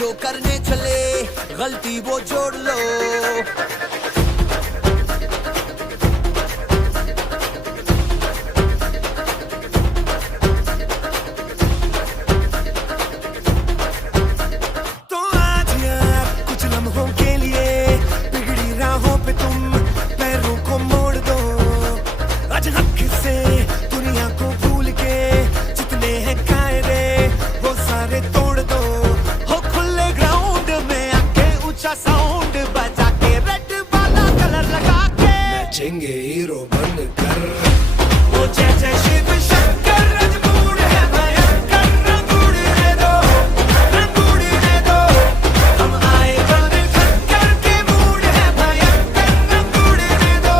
जो करने चले गलती वो जोड़ लो। साउंड बजा के रेड वाला कलर लगा के नाचेंगे हीरो बनकर। वो जय जय शिव शंकर रजमूड़ है भयंकर। रंग उड़ने दो, रंग उड़ने दो, हम आए बन शंकर के मूड है भयंकर। रंग उड़ने दो,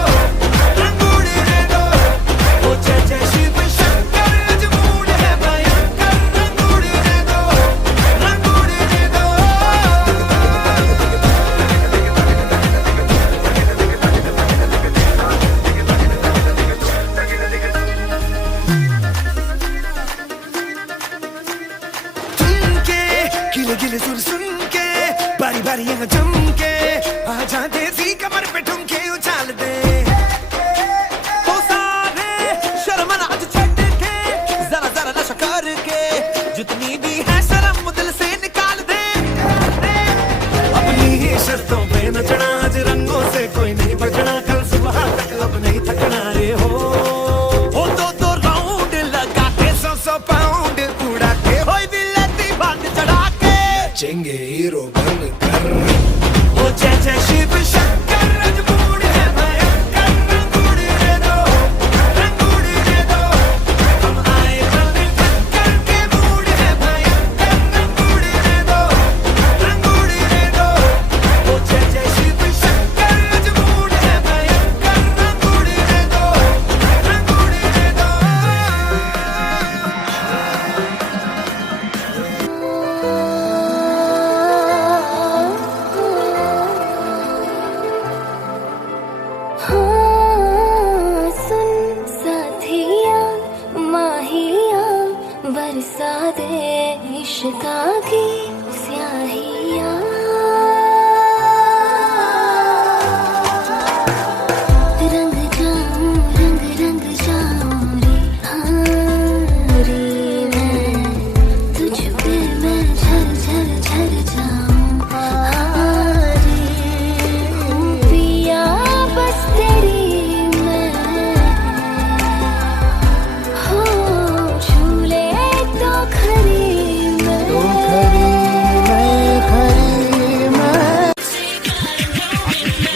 रंग उड़ने दो, वो जय जय शिव शंकर रजमूड़ है भयंकर। रंग उड़ने दो, रंग उड़ने दो। गिले सुन सुन के बारी बारी यहाँ जम के आजा देसी कमर पे ठुमके उछाल दे। तो सारे शर्म आज छट के जरा जरा नशा करके जितनी भी है शर्म दिल से निकाल दे। अपनी ही शर्तों पे नचना आज रंगों से कोई नहीं बचना। कल सुबह तक अब नहीं थकना रे हो। दो राउंड लगा के 100 पाउंड उड़ा के होई बिल्लती बांध चढ़ा के नाचेंगे हीरो बनकर। वो जय जय शिव शंकर रजमूड़ है भयंकर। रंग उड़ने दो, रंग उड़ने दो, हम आए बन शंकर के मूड है भयंकर। रंग उड़ने दो, रंग उड़ने दो, वो जय जय शिव शंकर रजमूड़ है भयंकर। रंग उड़ने दो, रंग उड़ने दो। सुन साथिया माहिया बरसा दे इश्क़ा की स्याहिया। रंग जाऊं रंग रंग जाऊं रे हाँ रे मैं तुझ पे मैं झर झर झर जाऊं हाँ रे पिया बस तेरी मैं हो झूले तो खरी मैं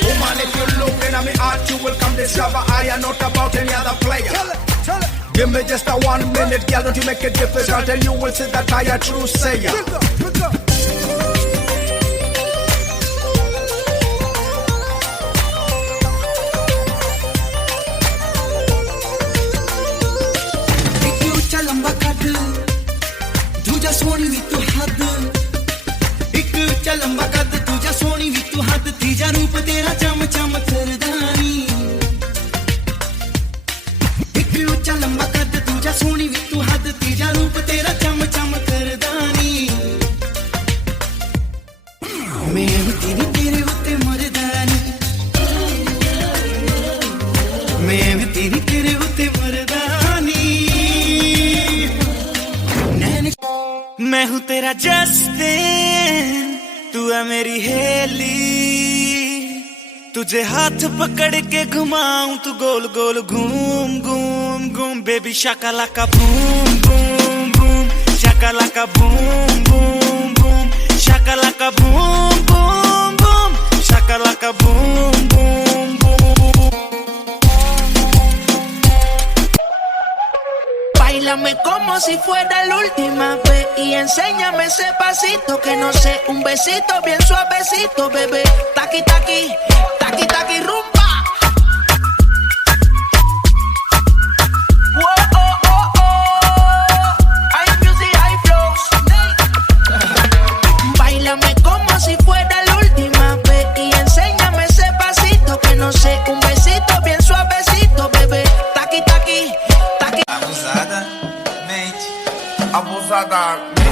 Woman, if you're looking at me art, you will come discover I am not about any other player. Give me just a 1 minute, girl, don't you make it difficult, and you will see that I a true sayer. एक ऊंचा लंबा कद दूजा सोनी भी तू हद। एक ऊंचा लंबा कद दूजा सोनी भी तू हद। तीजा रूप तेरा चम चम करदानी। एक ऊंचा लंबा कद दूजा सोनी भी तू हद। तीजा रूप तेरा चम चम करदानी। मैं तेरी तेरे उत्ते मरदानी। मैं तेरी तेरे उत्ते मरदानी। मैं हूँ तेरा जस्टिन, तू है मेरी हेली। तुझे हाथ पकड़ के घुमाऊं तू गोल गोल घूम घूम घूम। Baby shakalaka boom boom boom, shakalaka boom boom boom, shakalaka boom boom boom, shakalaka boom boom boom. Báilame como si fuera la última vez y enséñame ese pasito que no sé, un besito bien suavecito, bebé. Taqui taqui, taqui taqui rumba. Whoa, oh, oh, oh. High music, high flows. Báilame como si fuera la última vez y enséñame ese pasito que no sé, un besito bien suavecito, bebé. Taqui taqui, taqui. Abusadamente.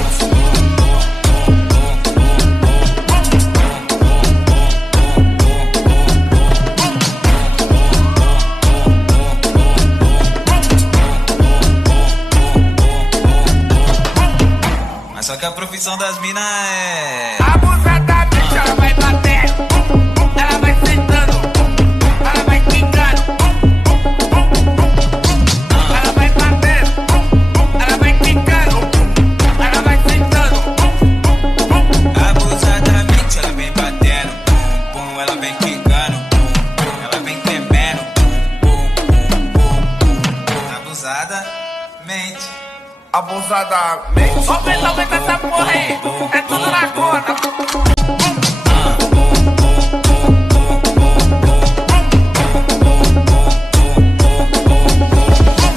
Só que a profissão das minas é Abusadamente ela vai batendo, ela vai sentando, ela vai quicando, ela vai batendo, ela vai quicando, ela vai sentando. abusadamente, ela vem batendo, pum, pum, ela vem quicando, pum, pum, ela vem tremendo, pum, pum, pum, pum, pum. Abusadamente. Abusadamente. Aumenta essa porra aí, é tudo na conta.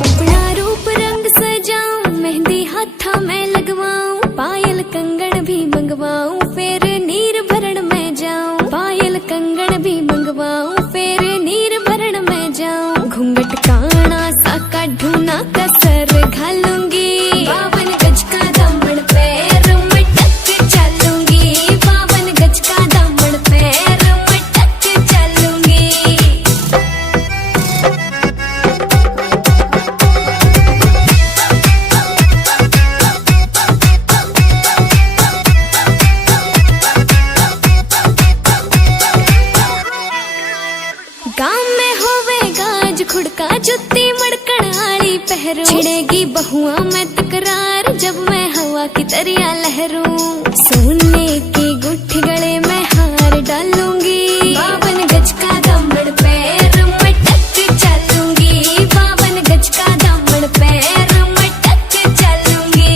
अपना रूप रंग सजाऊं, मेहंदी हाथा में लगवाऊं, पायल कंगन भी मंगवाऊं, फिर नीर भरण में जाऊं, पायल कंगन भी मंगवाऊं, फिर नीर भरण में जाऊं, घूंघट काना सा काढूं कसर घालूंगी, 52 गज का दामन पैर में टक चलूंगी, 52 गज का दामन पैर में टक चलूंगी। गाँव में होवे गाज खुड़का जुत्ती मड़कण आली पहरू, छिड़ेगी बहुआ में तकरार जब मैं हवा की तरिया लहरूं, सोने की गुट्ठी गले में हार डालूंगी, 52 गज का दामन पैर में टक चलूंगी, 52 गज का दामन पैर में टक चलूंगी।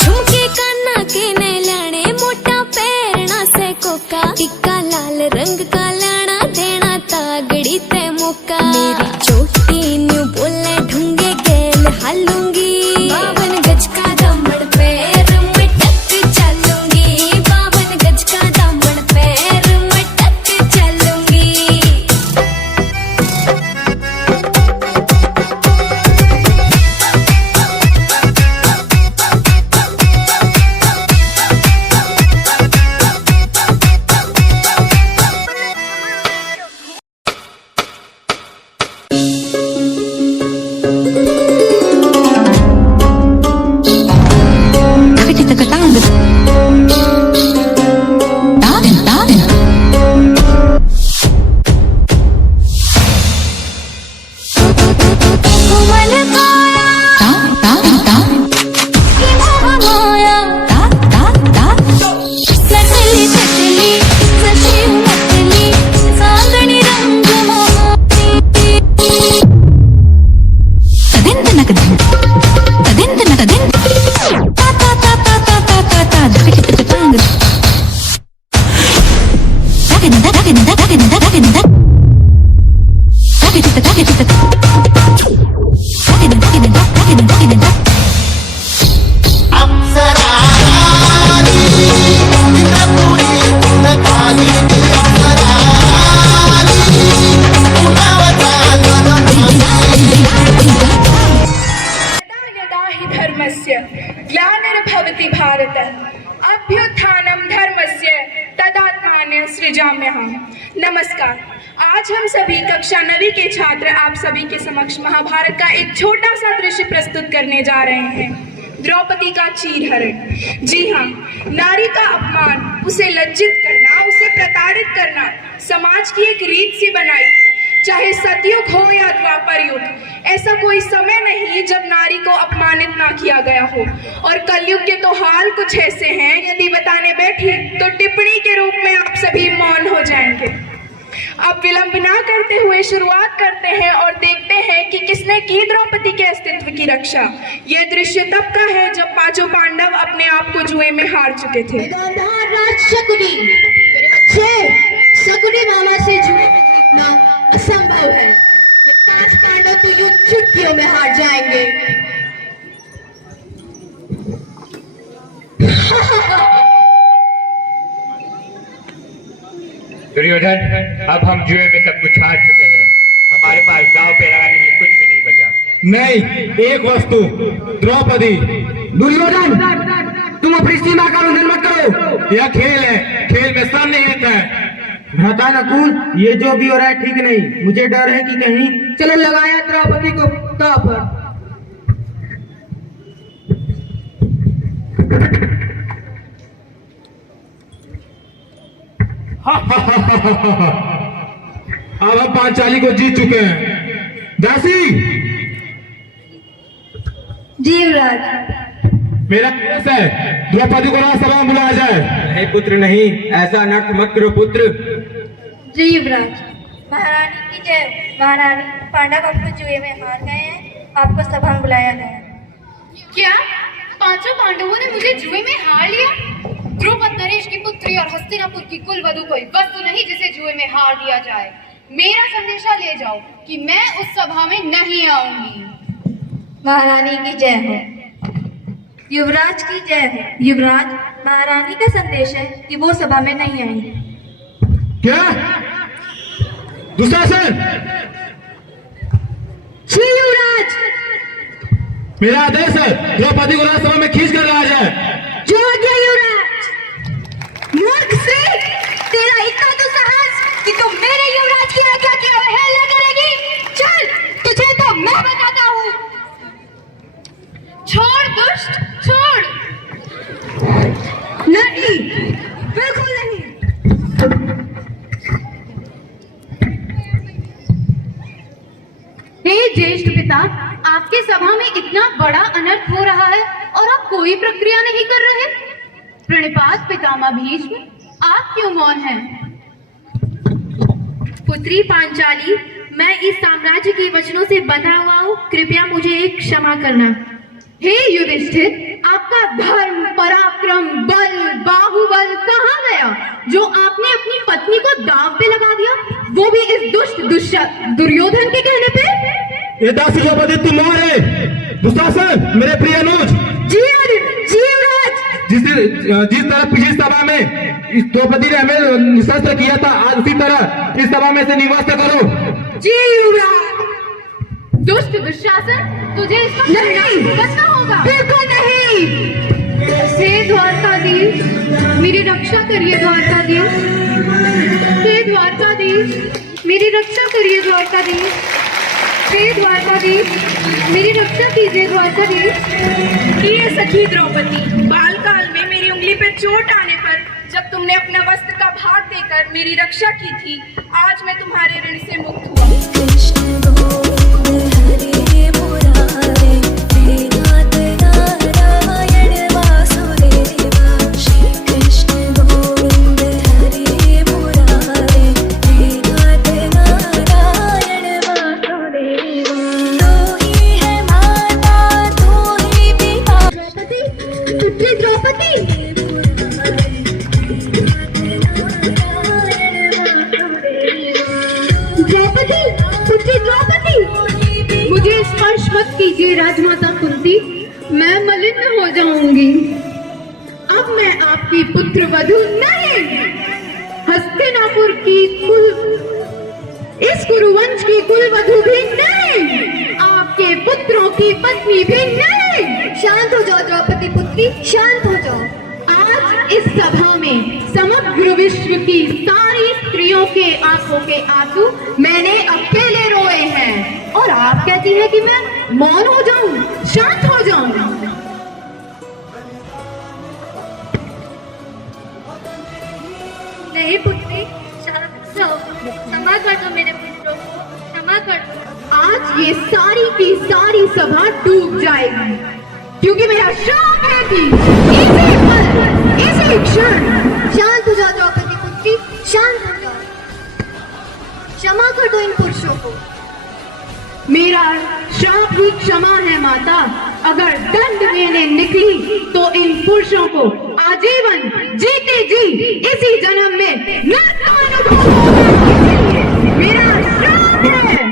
झुमके काना के ने लाने, मोटा पैरना से कोका, टिक्का लाल रंग का लाना, देना तागड़ी ते मौका, मेरी चोटी न्यू बोले ढूंगे गेल हालूंगी, 52 गज का दामन पैर में टक चलूंगी, 52 गज का दामन पैर में टक चलूंगी। यदा हि धर्मस्य ग्लानिर्भवति भारत, अभ्युत्थानं धर्मस्य तदात्मानं सृजाम्यहम्। नमस्कार, आज हम सभी कक्षा 9वीं के छात्र आप सभी के समक्ष महाभारत का एक छोटा सा दृश्य प्रस्तुत करने जा रहे हैं, द्रौपदी का चीरहरण। जी हाँ, नारी का अपमान, उसे लज्जित करना, उसे प्रताड़ित करना समाज की एक रीत सी बनाई, चाहे सतयुग हो या द्वापर युग, ऐसा कोई समय नहीं जब नारी को अपमानित ना किया गया हो। और कलयुग के तो हाल कुछ ऐसे हैं, यदि बताने बैठी तो टिप्पणी के रूप में आप सभी मौन हो जाएंगे। अब विलंब ना करते हुए शुरुआत करते हैं और देखते हैं कि किसने की द्रौपदी के अस्तित्व की रक्षा। यह दृश्य तब का है जब पांचों पांडव अपने आप को जुए में हार चुके थे। शकुनी, मेरे बच्चे, शकुनी मामा से जुए में जीतना असंभव है। ये 5 पांडव तो यूं चुटकियों में हार जाएंगे। दुर्योधन, अब हम जुए में सब कुछ हार चुके हैं, हमारे पास दांव पे लगाने के लिए कुछ भी नहीं बचा। नहीं, एक वस्तु, द्रौपदी। दुर्योधन, तुम अपनी सीमा का उल्लंघन मत करो। यह खेल है, खेल में सब निहित है। भ्राता नकुल, ये जो भी हो रहा है ठीक नहीं। मुझे डर है कि कहीं। चलो लगाया द्रौपदी को दांव पर। अब हम पांचाली को जीत चुके हैं। दासी, जी युवराज। मेरा आदेश है, द्रौपदी को राजसभा में बुलाया जाए। नहीं पुत्र नहीं, ऐसा अनर्थ मत करो पुत्र। जी युवराज। महारानी की जय। महारानी, पांडव आपको जुए में हार गए हैं, आपको सभा में बुलाया गया। क्या पांचों पांडवों ने मुझे जुए में हार लिया? द्रौपद नरेश की पुत्री और हस्तिनापुर की कुलवधू कोई वस्तु नहीं जिसे जुए में हार दिया जाए। मेरा संदेशा ले जाओ कि मैं उस सभा में नहीं आऊंगी। महारानी की जय हो। युवराज की जय हो। युवराज, महारानी का संदेश है कि वो सभा में नहीं आएंगे। क्या? दुशासन, जी युवराज। मेरा आदेश है, द्रौपदी को राजसभा में खींच कर लाया जाए। जो आ गया युवराज। मूर्ख से, तेरा इतना तो साहस कि तुम मेरे युवराज की आज्ञा की अवहेलना करेगी। चल, तुझे तो मैं बताता हूँ। छोड़ दुष्ट, छोड़। नहीं, बिल्कुल नहीं। हे ज्येष्ठ पिता, आपकी सभा में इतना बड़ा अनर्थ हो रहा है और आप कोई प्रक्रिया नहीं कर रहे। प्रणिपात पितामह भीष्म, आप क्यों मौन हैं? पुत्री पांचाली, मैं इस साम्राज्य के वचनों से बंधा हुआ हूँ, कृपया मुझे एक क्षमा करना। हे युधिष्ठिर, आपका धर्म, पराक्रम, बल, बाहुबल कहाँ गया जो आपने अपनी पत्नी को दांव पे लगा दिया, वो भी इस दुष्ट दुर्योधन के कहने पे? ये दासी द्रौपदी तुम और है। दुशासन, मेरे प्रिय अनुज, जी युवराज। जिस तरह पिछली सभा में इस द्रौपदी ने हमें निशस्त्र किया था, आज उसी तरह इस सभा में से निवस्त करो। जी युवराज। दुष्ट दुशासन, तुझे इसका नहीं, भुगतना होगा। बिल्कुल नहीं। हे द्वारकाधीश, मेरी रक्षा करिए द्वारकाधीश। हे द्वारकाधीश, मेरी रक्षा करिए द्वारकाधीश। हे द्वारकाधीश, मेरी रक्षा कीजिए द्वारकाधीश। ये सखी द्रौपदी, बालकाल में मेरी उंगली पे चोट आने पर जब तुमने अपना वस्त्र का भाग देकर मेरी रक्षा की थी, आज मैं तुम्हारे ऋण से मुक्त हुआ। मुझे स्पर्श मत कीजिए राजमाता कुंती, मैं मलिन हो जाऊंगी। अब मैं आपकी पुत्र वधू नहीं, हस्तिनापुर की इस कुरुवंश की कुलवधू भी नहीं, आपके पुत्रों की पत्नी भी नहीं। शांत हो जाओ द्रौपदी पुत्री, शांत हो जाओ। आज इस सभा में समग्र विश्व की सारी स्त्रियों के आंखों के आंसू मैंने अकेले रोए हैं और आप कहती हैं कि मैं मौन हो जाऊं, शांत हो जाऊं। नहीं पुत्री, शांत रहो, क्षमा कर दो मेरे पुत्रों को, क्षमा कर दो। आज ये सारी की सारी सभा डूब जाएगी क्योंकि मेरा श्राप है कि इसी पल, इसी क्षण। शांत हो जाओ द्रौपदी पुत्री, शांत हो जाओ। क्षमा कर दो इन पुरुषों को। मेरा श्राप ही क्षमा है माता। अगर दंड देने निकली तो इन पुरुषों को आजीवन जीते जी इसी जन्म में नरक का अनुभव होगा। मेरा श्राप है।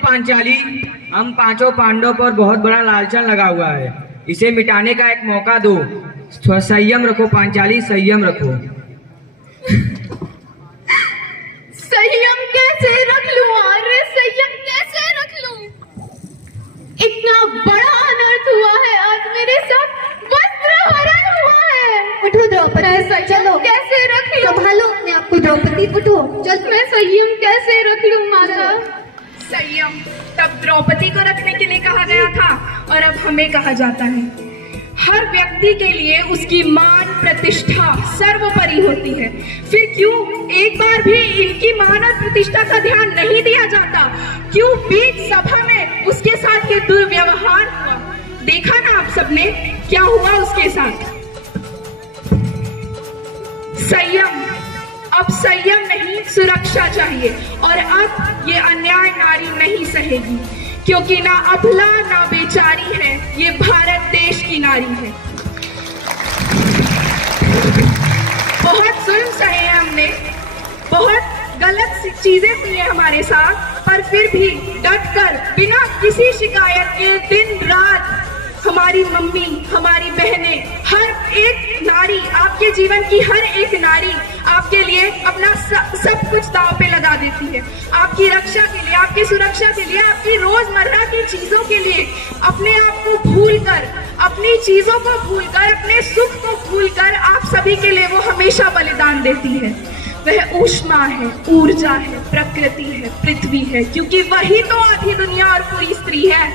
पांचाली, हम पांचों पांडवों पर बहुत बड़ा लालचन लगा हुआ है, इसे मिटाने का एक मौका दो। संयम रखो पांचाली, संयम रखो। संयम कैसे रख लूं? अरे संयम कैसे रख लूं? इतना बड़ा अनर्थ हुआ है आज मेरे साथ, वस्त्र हरण हुआ है। उठो द्रौपदी, चलो कैसे रख लूं? संभालो अपने आप को। द्रौपदी उठो जल्द। मैं संयम कैसे रख लूं माता? संयम तब द्रौपदी को रखने के लिए कहा गया था और अब हमें कहा जाता है। हर व्यक्ति के लिए उसकी मान प्रतिष्ठा सर्वोपरि होती है, फिर क्यों एक बार भी इनकी मान और प्रतिष्ठा का ध्यान नहीं दिया जाता? क्यों बीच सभा में उसके साथ ये दुर्व्यवहार हुआ? देखा ना आप सबने क्या हुआ उसके साथ। संयम, अब संयम नहीं सुरक्षा चाहिए और अब ये अन्याय नारी नहीं सहेगी, क्योंकि ना अबला ना बेचारी है, ये भारत देश की नारी है। बहुत जुल्म सहे हैं हमने, बहुत गलत चीजें की हैं हमारे साथ, पर फिर भी डटकर बिना किसी शिकायत के दिन रात हमारी मम्मी, हमारी बहनें, हर एक नारी, आपके जीवन की हर एक नारी आपके लिए अपना सब कुछ दांव पे लगा देती है। आपकी रक्षा के लिए, आपकी सुरक्षा के लिए, आपकी रोजमर्रा की चीजों के लिए अपने आप को भूलकर, अपनी चीजों को भूलकर, अपने सुख को भूलकर आप सभी के लिए वो हमेशा बलिदान देती है। वह ऊष्मा है, ऊर्जा है, प्रकृति है, पृथ्वी है, क्योंकि वही तो आधी दुनिया और पूरी स्त्री है।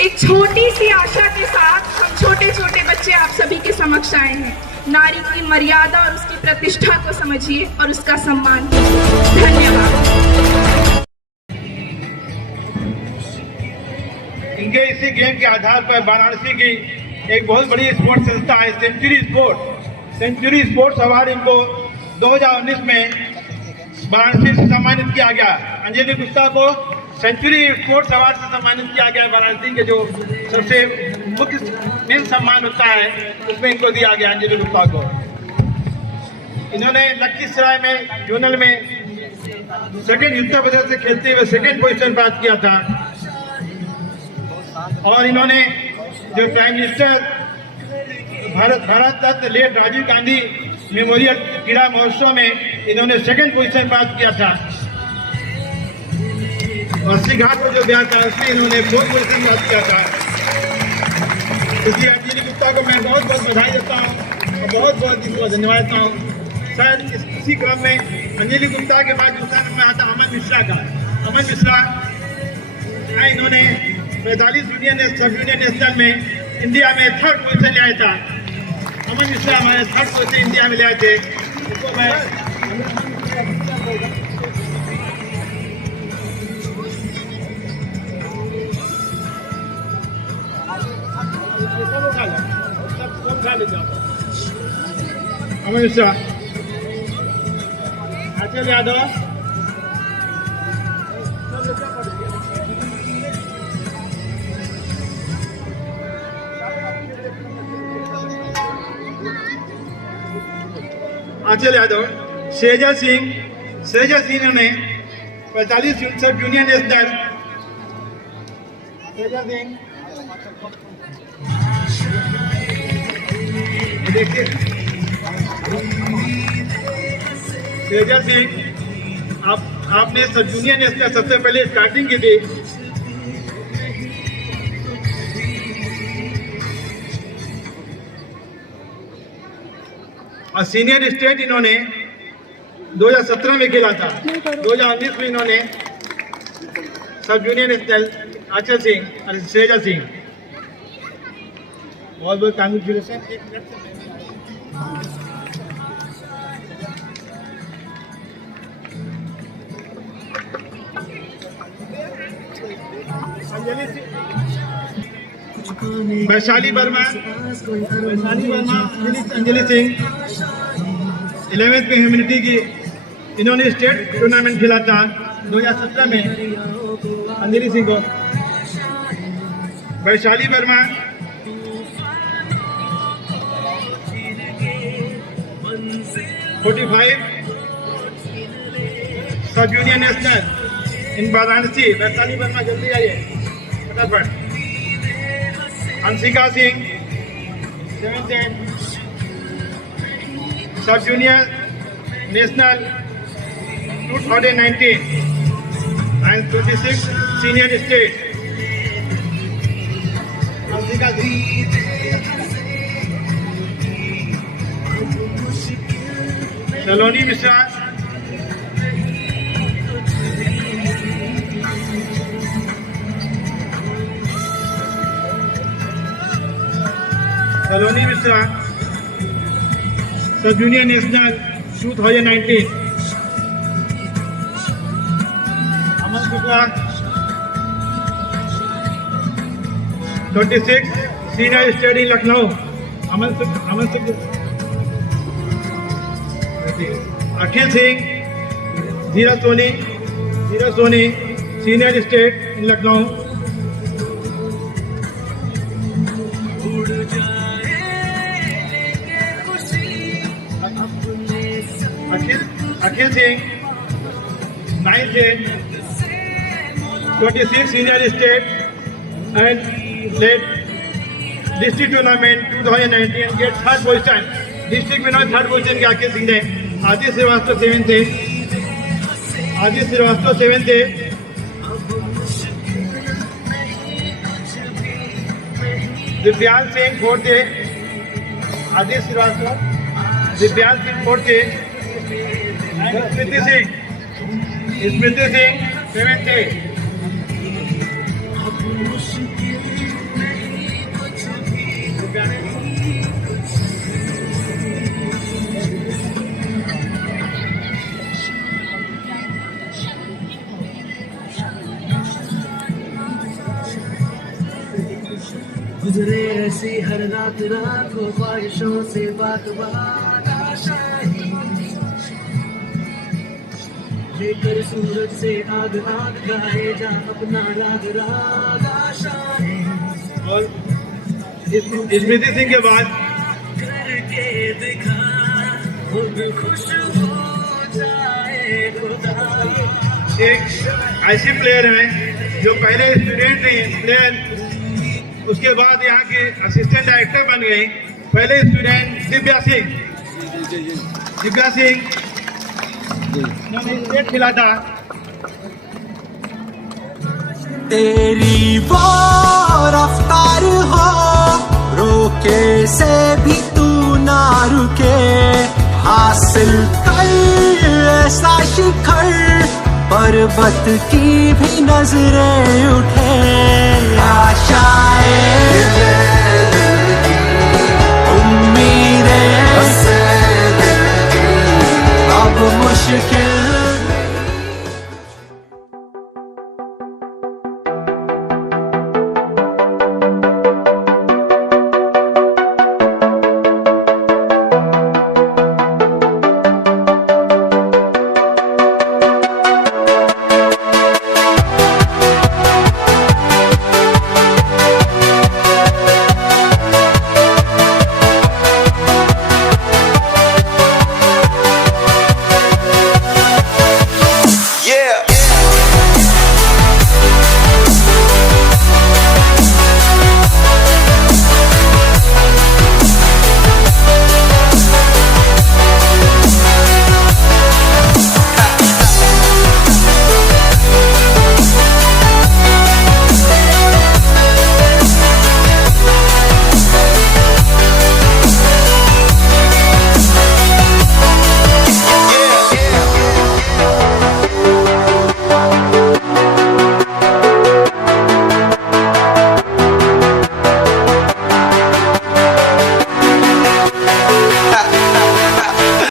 एक छोटी सी आशा के साथ हम छोटे छोटे बच्चे आप सभी के समक्ष आए हैं। नारी की मर्यादा और उसकी प्रतिष्ठा को समझिए और उसका सम्मान कीजिए। धन्यवाद। इनके इसी गेम के आधार पर वाराणसी की एक बहुत बड़ी स्पोर्ट्स संस्था है सेंचुरी स्पोर्ट्स अवार्ड इनको 2019 में वाराणसी से सम्मानित किया गया। अंजलि गुप्ता को सेंचुरी स्पोर्ट्स अवार्ड से सम्मानित किया गया। वाराणसी के जो सबसे मुख्य मेन सम्मान होता है उसमें इनको दिया गया अंजलि गुप्ता को। इन्होंने लखीसराय में जोनल में सेकंड उत्तर प्रदेश से खेलते हुए सेकंड पोजीशन प्राप्त किया था और इन्होंने जो prime minister Bharat Ratna late Rajiv Gandhi memorial क्रीड़ा महोत्सव में इन्होंने सेकंड पोजीशन प्राप्त किया था और घाट पर जो ब्याह था उसमें इन्होंने 4th पोजीशन प्राप्त किया था। इसलिए अंजलि गुप्ता को मैं बहुत बहुत बधाई देता हूँ और बहुत बहुत इनको धन्यवाद देता हूँ। शायद इसी क्रम में अंजलि गुप्ता के बाद दूसरा नंबर आता अमन मिश्रा का। अमन मिश्रा इन्होंने 45 सब यूनियन नेशनल में इंडिया में 3rd पोजीशन ले आया था। अमन मिश्रा हमारे 3rd पोजीशन इंडिया में ले आए थे। इसको मैं अमन मिश्रा, आचल यादव, शेजा सिंह ने 45 सब यूनियन नेशनल। शेजा सिंह देखिए, शेजा सिंह आपने सब जूनियर नेशनल सबसे पहले स्टार्टिंग की थी। और सीनियर स्टेट इन्होंने 2017 में खेला था। 2019 में इन्होंने सब जूनियर नेशनल आचल सिंह और शेजा सिंह, बहुत बहुत कांग्रेचुलेशन। वैशाली वर्मा, अंजलि सिंह 11th में ह्यूमैनिटी की इन्होंने स्टेट टूर्नामेंट खेला था 2017 में। अंजलि सिंह को Vaishali Varma, sub union national in Varanasi. Vaishali Varma जल्दी आइए फटाफट। Anshika Singh 7th sub junior national 2019 and 26 senior state. Anshika Singh, Saloni Mishra Saloni Mishra, sub junior national 2019। Aman Shukla 26 senior state in Lucknow. Aman Shukla. Akhil Singh, Dheeraj Soni senior state in Lucknow. Akhil Singh 9th grade 26 senior state and led district tournament 2019 get 3rd position। District में 3rd position के अखिल सिंह ने। Aditya Srivastava 7th थे। Divyansh Singh 4th थे। Aditya Srivastava, Divyansh Singh 4th थे। स्मृति Singh 7th थे। गुजरे ऐसी हर रात को ख्वाहिशों से बात आशाएं, लेकर सूरज से आग गाए जा अपना राग आशाएं। और स्मृति सिंह के बाद करके दिखा खुद खुश हो जाए खुदा। एक ऐसे प्लेयर हैं जो पहले स्टूडेंट नहीं प्लेयर, उसके बाद यहाँ के असिस्टेंट डायरेक्टर बन गए। पहले स्टूडेंट दिव्या सिंह स्टेट खिला था। तेरी वो रफ्तार हो रोके से भी तू ना रुके, हासिल कर ऐसा शिखर पर्वत की भी नजरें उठे। आशाएं उम्मीदें अब मुश्किल